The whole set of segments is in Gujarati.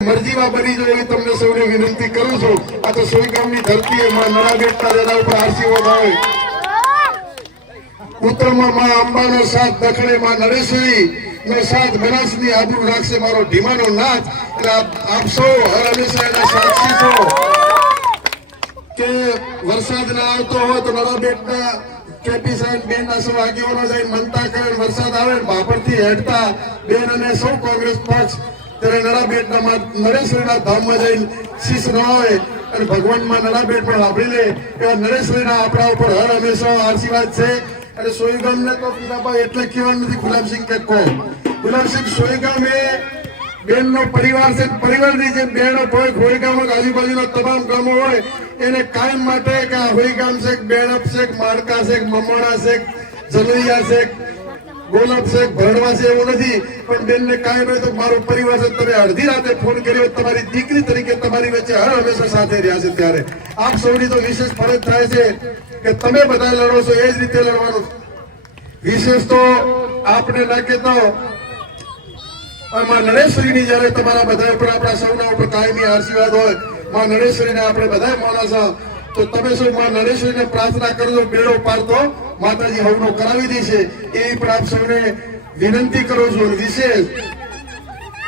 મરજીમાં બની જાય એવી તમને સૌને વિનંતી કરું છું. આ તો સોઈ ધરતી માં નળા દાદા ઉપર આશીર્વાદ આવે ઉત્તરમાં માં અંબાનો સાથ દખણે માં નરેશ્વરી નો સાથ બનાસની આબરૂ રાખશે મારો ઢીમાનો નાથ. એટલે આપ આપ સૌ હર હંમેશા એના સાક્ષી છો. કે વરસાદ ના આવતો હોય તો નળા કેપી સાહેબ બેન ના સૌ આગેવાનો જઈને મનતા કરે વરસાદ આવે ને બાપરથી બેન અને સૌ કોંગ્રેસ પક્ષ ત્યારે નળાબેટના નરેશ્વરીના ધામમાં જઈને શીશ નવાવે અને ભગવાનમાં નળાબેટ પણ વાપરી લે એવા નરેશ્વરીના આપણા ઉપર હર હંમેશા આશીર્વાદ છે. અને સોયગામને તો પીરાભાઈ એટલે કહેવાનું નથી ગુલાબસિંહ કે કહો. ગુલાબસિંહ સોયગામ એ બેનનો પરિવાર છે, પરિવારની જે બહેનો હોય હોયગામ આજુબાજુના તમામ ગામો હોય, એને કાયમ માટે કે આ હોયગામ છે બેણપ છે માળકા છે મમણા છે જલૈયા છે ગોલાબ કે છે એવું નથી, પણ બેનને કાયમ તો મારો પરિવાર તમે અડધી રાતે ફોન કર્યો તમારી દીકરી તરીકે તમારી વચ્ચે હંમેશા સાથે રહ્યા છે ત્યારે. આપ સૌની તો વિશેષ ફરજ થાય છે કે તમે બધા લડો છો, એ જ રીતે લડવાનું. વિશેષ તો આપણે ના કહેતો માં નરેશ્વરીની જ્યારે તમારા બધા ઉપર આપણા સૌના ઉપર કાયમી આશીર્વાદ હોય, માં નરેશ્વરીને આપણે બધા માણસો તો તમે શું માં નરેશ્વરીને પ્રાર્થના કરજો બેડો પાડતો? માતાજી હવનો કરાવી દેશે એવી પણ આપ સૌને વિનંતી કરું છું વિશેષ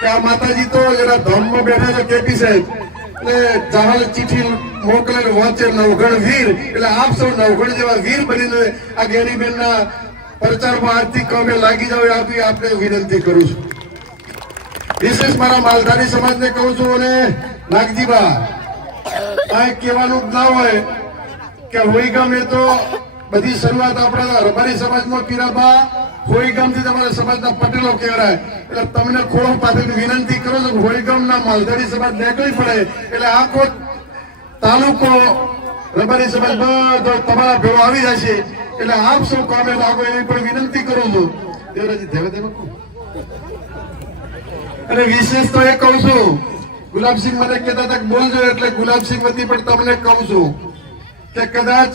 કે આ માતાજી તો જરા ધામમાં બેઠા છે કેપી સાહેબ. એટલે જહાજ ચીઠી મોકલે વાંચે નવગણ વીર. એટલે આપ સૌ નવગણ જેવા વીર બનીને આ ગેરીબેનના પ્રચારમાં આર્થિક કામે લાગી જાવ આપી આપને વિનંતી કરું છું. વિશેષ મારા માલધારી સમાજને કહું છું અને નાગજીબા, આ કહેવાનું જ ના હોય કે હોઈગામ ગમે તો બધી શરૂઆત આપણા રબારી સમાજમાં પીરાબા હોઈગામથી તમારા સમાજના પટેલો કહેવાય. એટલે તમને ખોળો પાથરીને વિનંતી કરો છો કે હોઈગામના માલધારી સમાજ નીકળી પડે. એટલે આખો તાલુકો રબારી સમાજ બધો તમારા ભેળો આવી જશે. એટલે આપ સૌ કામે લાગો એવી પણ વિનંતી કરું છું. દેવરાજી ધેવે ધેવે અને વિશેષ તો એ કહું છું ગુલાબસિંહ મને કહેતા હતા બોલજો એટલે ગુલાબસિંહ વતી પણ તમને કહું છું કે કદાચ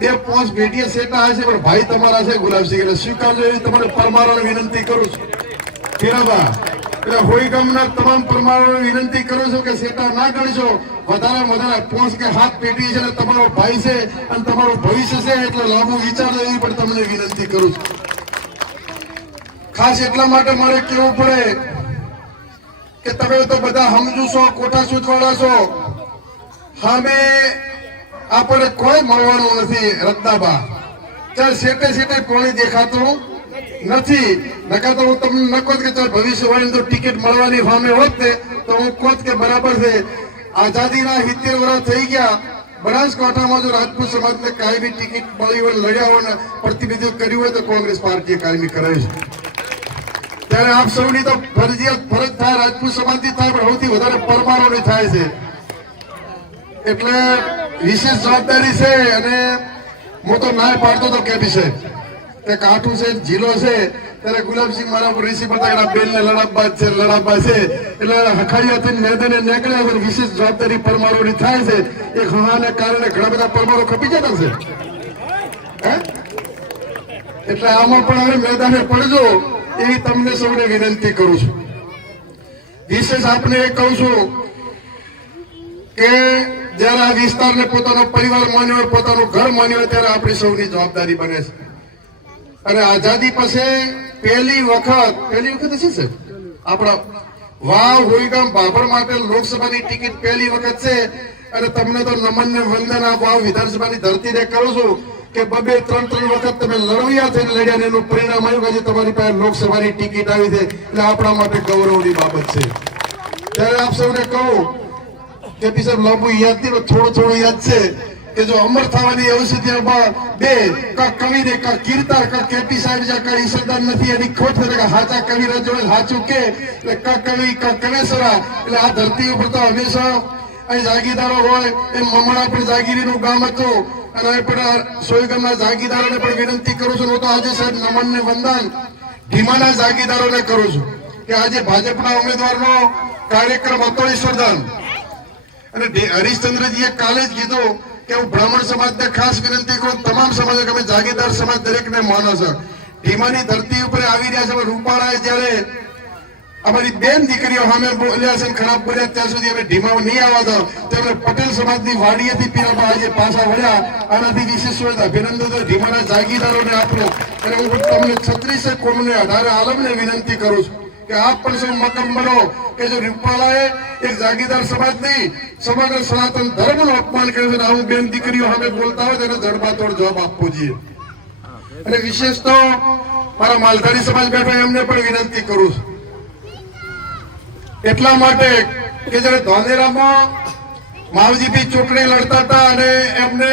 બે, પોચ ભેટીએ સેટા હશે, પણ ભાઈ તમારા છે ગુલાબસિંહ એટલે સ્વીકારજો એવી તમારે પરમારોને વિનંતી કરું છું. પીરાબા એટલે હોઈ ગામના તમામ પરમારોને વિનંતી કરું છું કે સેટા ના ગણશો વધારે વધારે પોચ કે હાથ પેટી છે તમારો ભાઈ છે અને તમારું ભવિષ્ય છે એટલે લાંબુ વિચારજો એવી પણ તમને વિનંતી કરું છું. ખાસ એટલા માટે મારે કેવું પડે કે તમે તો બધા સમજુ છો કોઠા સૂચવાળા છો. સામે આપણે કોઈ મળવાનું નથી, રત્નાબા. ચાલ શેટે શેટે કોણી દેખાતું નથી. નકા તો હું તમને ન જ કે ચાલ ભવિષ્યવાણી તો ટિકિટ મળવાની સામે હોત ને, તો હું કોત કે બરાબર છે. આઝાદીના સિત્તેર વર્ષ થઈ ગયા. બનાસકાંઠામાં જો રાજપૂત સમાજને કાયમી ટિકિટ મળી હોય, લડ્યા હોય પ્રતિનિધિત્વ કર્યું હોય તો કોંગ્રેસ પાર્ટીએ કાયમી કરાવી છે. ત્યારે આપ સૌની તો ફરજિયાત ફરજ થાય, રાજપૂત સમાજની થાય, પણ સૌથી વધારે પરમારોની થાય છે. એટલે વિશેષ જવાબદારી છે અને હું તો ના પાડતો તો કે છે. તે કાઠું છે જીલો છે. ત્યારે ગુલાબસિંહ મારા ઉપર ઋષિ એના બેન ને લડાબા છે લડાબા છે. એટલે હખાડિયાથી મેદાને નીકળ્યા છે વિશેષ જવાબદારી પરમારોની થાય છે. એ હવાને કારણે ઘણા બધા પરમારો ખપી જતા છે. એટલે આમાં પણ હવે મેદાને પડજો, એવી તમને સૌને વિનંતી કરું છું. વિશેષ આપને એ કહું છું કે જ્યારે આ વિસ્તારને પોતાનો પરિવાર માન્યો હોય, પોતાનું ઘર માન્યો હોય, ત્યારે આપણી સૌની જવાબદારી બને છે. અને આઝાદી પછી પહેલી વખત પહેલી વખત છે સાહેબ? આપણા વાવ, હોઈગામ, બાબર માટે લોકસભાની ટિકિટ પહેલી વખત છે. અને તમને તો નમન ને વંદન આ વાવ વિધાનસભાની ધરતીને કરું છું કે બબે ત્રણ ત્રણ વખત તમે લડવિયા થઈને લડ્યા એનું પરિણામ આવ્યું કે તમારી પાસે લોકસભાની ટિકિટ આવી છે. એટલે આપણા માટે ગૌરવની બાબત છે. ત્યારે આપ સૌને કહું કે લાંબુ યાદ નહીં થોડું યાદ છે કે જો અમર થવાની ઔષધિ બે કા કવિ ને કા કીર્તન કા કેપી સાહેબ જા કા ઈશ્વરદાન નથી, એની ખોટ છે કે હાચા કવિ રજો હાચું કે, એટલે કા કવિ કા કવેસરા એટલે આ ધરતી ઉપર તો હંમેશા અહીં જાગીદારો હોય, એમ મમણા પણ જાગીરીનું ગામ હતું. અને અહીં પણ સોયગામના જાગીદારોને પણ વિનંતી કરું છું, હું તો આજે સાહેબ નમન ને વંદન ભીમાના જાગીદારોને કરું છું કે આજે ભાજપના ઉમેદવારનો કાર્યક્રમ હતો ઈશ્વરદાન. અને હરીશચંદ્રજીએ કાલે જ કીધું કે હું બ્રાહ્મણ સમાજને ખાસ વિનંતી કરું, તમામ સમાજો અમે જાગીરદાર સમાજ દરેકને માનો છો. ભીમાની ધરતી ઉપર આવી રહ્યા છે રૂપાળાએ જ્યારે અમારી બેન દીકરીઓ સામે બોલ્યા છે ખરાબ બોલ્યા, ત્યાં સુધી અમે ઢીમાવ નહીં આવવા દો. તેમને પટેલ સમાજની વાડીએથી પીરાબા આજે પાછા વળ્યા, આનાથી વિશેષ અભિનંદન તો ઢીમાના જાગીરદારોને આપણો અને હું તમને છત્રીસે કોમને અઢારે આલમને વિનંતી કરું છું. કે આપ પણ સૌ મકમ બનો કે જો રૂપાલાએ એક જાગીરદાર સમાજની સમગ્ર સનાતન ધર્મનું અપમાન કર્યું છે આવું બેન દીકરીઓ સામે બોલતા હોય તેને જડબાતોડ જવાબ આપવો જોઈએ. અને વિશેષ તો મારા માલધારી સમાજ બેઠો એમને પણ વિનંતી કરું છું. એટલા માટે કે જયારે માવજી માવજીભાઈ ચૂંટણી લડતા હતા અને એમને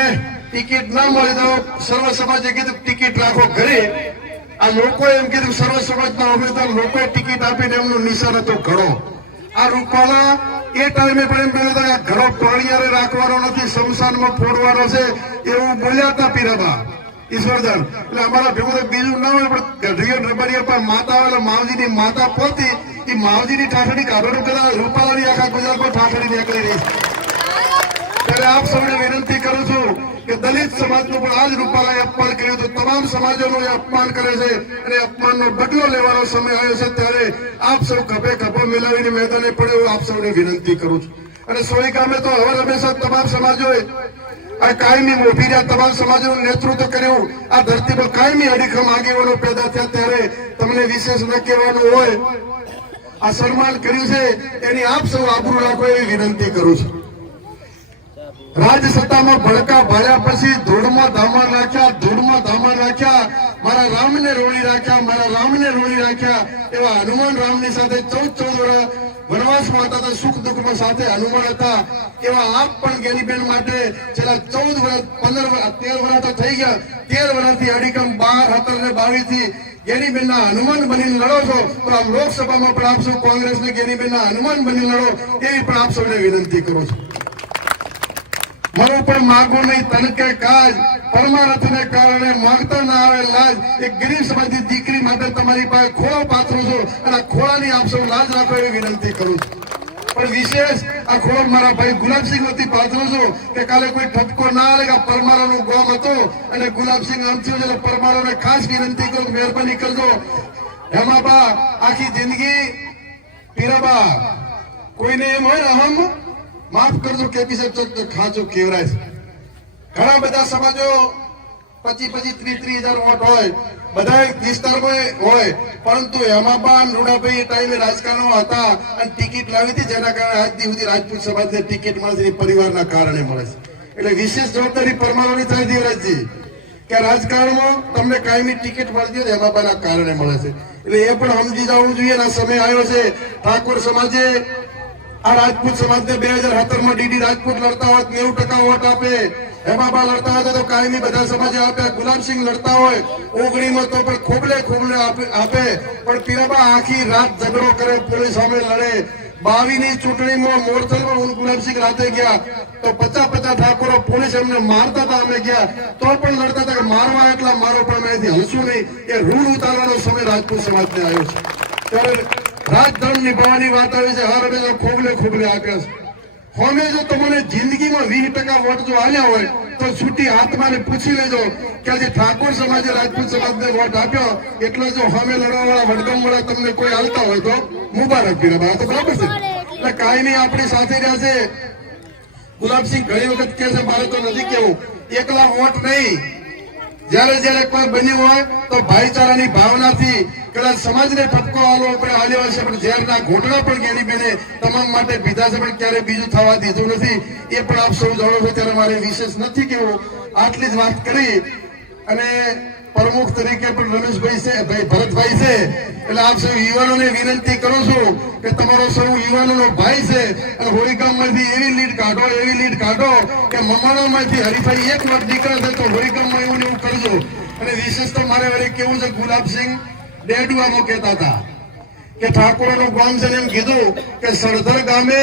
ટિકિટ ના મળી તો સર્વ સમાજે કીધું, ટિકિટ રાખો ઘરે. આ લોકો એમ કીધું, સર્વ સમાજના ઉમેદવાર લોકોએ ટિકિટ આપીને એમનું નિશાન હતો ઘણો આ રૂપાલા એ ટાઈમે પણ એમ કહ્યું હતું કે આ ઘરો પાણીયારે રાખવાનો નથી, શમશાનમાં ફોડવાનો છે, એવું બોલ્યા હતા પીરાબા ઈશ્વરદાન. એટલે અમારા ભેગું તો બીજું ના હોય, પણ ગઢીયો રબારી પણ માતા એટલે માવજીની માતા પોતી એ માવજીની ઠાઠડી કાઢવાનું કદાચ રૂપાલાની આખા ગુજરાતમાં ઠાઠડી નીકળી રહી છે. ત્યારે આપ સૌને વિનંતી કરું છું કે દલિત સમાજનું પણ આજ રૂપાલાએ અપમાન કર્યું હતું. તમામ સમાજોનું એ અપમાન કરે છે અને અપમાનનો બદલો લેવાનો સમય આવ્યો છે ત્યારે આપ સૌ ખભે ખભો મિલાવીને મેદાને પડ્યો આપ સૌને વિનંતી કરું છું. અને સોળી ગામે તો હવે હંમેશા તમામ સમાજોએ આ કાયમી મોભી રહ્યા તમામ સમાજનું નેતૃત્વ કર્યું. આ ધરતી પર કાયમી અડીખમ આગેવાનો પેદા થયા ત્યારે તમને વિશેષ ન કહેવાનું હોય. આ સન્માન કર્યું છે. એની આપ સૌ આબરૂ રાખો એવી વિનંતી કરું છું. રાજ સત્તામાં ભડકા ભર્યા પછી ધૂળમાં ધામણ રાખ્યા, ધૂળમાં ધામણ રાખ્યા, મારા રામને રોળી રાખ્યા, મારા રામને રોળી રાખ્યા, એવા હનુમાન રામની સાથે ચૌદ ચૌદ વર્ષ વનવાસમાં પણ જ્ઞાનીબેન માટે તેર વર્ષ તો થઈ ગયા. તેર વર્ષથી અડીકમ બાર, સત્તર ને બાવીસથી ગેરીબેનના હનુમાન બનીને લડો છો. તો આમ લોકસભામાં પણ આપ સૌ કોંગ્રેસ ને જ્ઞાનીબેન ના હનુમાન બની લડો, એવી પણ આપ વિનંતી કરું છું. મારું પણ માગું નહીં તનકે કાજ પરમારથને કારણે માંગતા ના આવે લાજ. એ ગરીબ સમાજની દીકરી માટે તમારી પાસે ખોળો પાથરું છું અને ખોળાની આપ સૌ લાજ રાખો એવી વિનંતી કરું છું. પણ વિશેષ આ ખોળો મારા ભાઈ ગુલાબસિંહ વતી પાથરું છું કે કાલે કોઈ ઠપકો ના આવે કે પરમારાનું ગોમ હતું અને ગુલાબસિંહ આમ છે એટલે પરમારાને ખાસ વિનંતી કરું મહેરબાની કરજો. હેમા બા આખી જિંદગી પીરાબા. કોઈને એમ હોય અહમ? માફ કરજો કેપી સાહેબ, તો ખાંચો કેવરાય ઘણા બધા સમાજો પચીસ પચીસ ત્રીસ ત્રીસ હજાર વોટ હોય, બધા વિસ્તારમાં હોય, પરંતુ એમાં પણ રૂડાભાઈ ટાઈમે રાજકારણો હતા અને ટિકિટ લાવી હતી, જેના કારણે આજ સુધી રાજપૂત સમાજને ટિકિટ મળે છે પરિવારના કારણે મળે છે. એટલે વિશેષ જવાબદારી પરમાણુની થાય દેવરાજજી કે રાજકારણમાં તમને કાયમી ટિકિટ મળતી હોય એમાં પણ કારણે મળે છે. એટલે એ પણ સમજી જવું જોઈએ આ સમય આવ્યો છે. ઠાકોર સમાજે આ રાજપૂત સમાજને બે હજાર સત્તરમાં ડીડી રાજપૂત લડતા હોત નેવું ટકા વોટ આપે. હેમાબા લડતા હતા તો કાયમી બધા સમાજે આપે. ગુલાબસિંહ લડતા હોય ઓગણીમાં તો પણ ખોબલે ખોબલે આપે પણ પીરાબા આખી રાત ઝઘડો કરે, પોલીસ સામે લડે. બાવી ની ચૂંટણીમાં મોરચલમાં હું ગુલાબસિંહ રાતે ગયા. તો પચાસ પચાસ ઠાકોરો પોલીસ એમને મારતા હતા, અમે ગયા. તો પણ લડતા હતા મારવા એટલા મારો પણ અમે હલશું નહીં. એ રૂલ ઉતારવાનો સમય રાજપૂત સમાજને આવ્યો છે. ત્યારે રાજધર્મ નિભાવવાની વાત આવી છે. હર ખોબલે ખોબલે આપ્યા છે. હોમે જો તમને જિંદગીમાં વીસ ટકા વોટ જો આલ્યા હોય, તો છૂટી હાથમાં પૂછી લેજો કે આજે ઠાકોર સમાજે રાજપૂત સમાજને વોટ આપ્યો. એટલે જો હોમે લડવાવાળા વડગામ વાળા તમને કોઈ હાલતા હોય તો મુબારક પીરા તો બરાબર છે. એટલે કાંઈ નહીં, આપણી સાથે રહ્યા છે. ગુલાબસિંહ ઘણી વખત કહે છે, મારે તો નથી કેવું એકલા વોટ નહીં. જ્યારે જ્યારે કોઈ બન્યું હોય તો ભાઈચારાની ભાવનાથી કદાચ સમાજને ફટકો આલો આપણે આલ્યો હશે, પણ ઝેરના ઘોટડા પણ ગેરી બેને તમામ માટે પીધા છે, પણ ક્યારે બીજું થવા દીધું નથી. એ પણ આપ સૌ જાણો છો, ત્યારે મારે વિશેષ નથી કેવું આટલી જ વાત કરી અને પ્રમુખ તરીકે પણ રમેશભાઈ છે, ભાઈ ભરતભાઈ છે. એટલે આપ સૌ યુવાનોને વિનંતી કરું છું કે તમારો સૌ યુવાનોનો ભાઈ છે, અને હોળીકામમાંથી એવી લીડ કાઢો, એવી લીડ કાઢો કે મમાણામાંથી હરીફાઈ એક નીકળે છે તો હોળીકામમાં એવું એવું કરજો. અને વિશેષ તો મારે વળી કેવું છે, ગુલાબસિંહ ડેડુઆમાં કહેતા હતા કે ઠાકોરનું ગામ છે એમ કીધું કે સળધર ગામે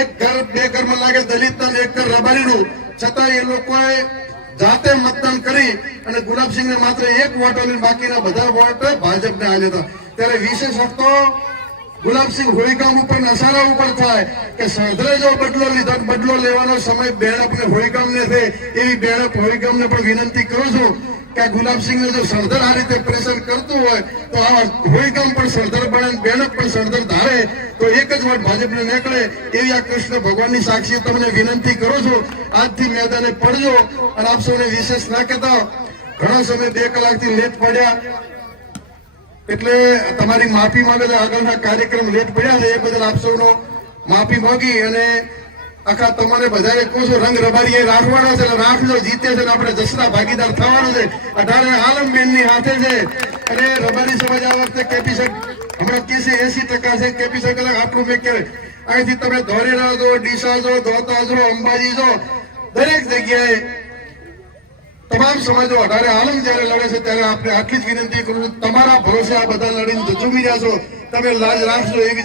એક ઘર, બે ઘરમાં લાગે દલિત એક ઘર રબારીનું. છતાં એ લોકોએ જાતે મતદાન કરી અને ગુલાબસિંહને માત્ર એક વોટ અને બાકીના બધા વોટ ભાજપને આલ્યા હતા. ત્યારે વિશેષ હતો ગુલાબસિંહ હોળીકામ ઉપર નશાના ઉપર થાય કે સરદારે જો બદલો લીધો બદલો લેવાનો સમય બેણપ ને હોળીગામ ને છે, એવી બેણપ હોળીગામ ને પણ વિનંતી કરું છું. કે ગુલાબસિંહને જો સરદાર આ રીતે પ્રેશર કરતું હોય, તો આ હોળીગામ પણ સરદાર બને બેનક પણ સરદાર ધારે, તો એક જ વાર ભાજપને નીકળે એવી આ કૃષ્ણ ભગવાનની સાક્ષી તમને વિનંતી કરું છું. આજથી મેદાને પડજો અને આપ સૌને વિશેષ ના કહેતા ઘણા સમય બે કલાકથી લેટ પડ્યા, એટલે તમારી માફી માંગે આગળના કાર્યક્રમ લેટ પડ્યા છે, એ બદલ આપ સૌનો માફી માંગી અને આખા તમને બધાને કહું રંગ રબારી રાખવાનો છે રાખજો, જીતે છે આપણે જસના ભાગીદાર થવાનું છે. અઢારે આલમબેનની હાથે છે. અને રબારી સમાજ આ વખતે કેપી શક હમણાં કે એસી ટકા છે. કેપી શક આટલું મેં કે અહીંથી તમે ધોરેરા જો, ડીસા જો, ધોતા જો, અંબાજી જો, દરેક જગ્યાએ તમામ સમાજો અઢારે આલમ જયારે લડે છે ત્યારે આપણે આટલી જ વિનંતી કરું છું. તમારા ભરોસે આ બધા લડીને જજુમી રહ્યા તમે લાજ રાખજો એવી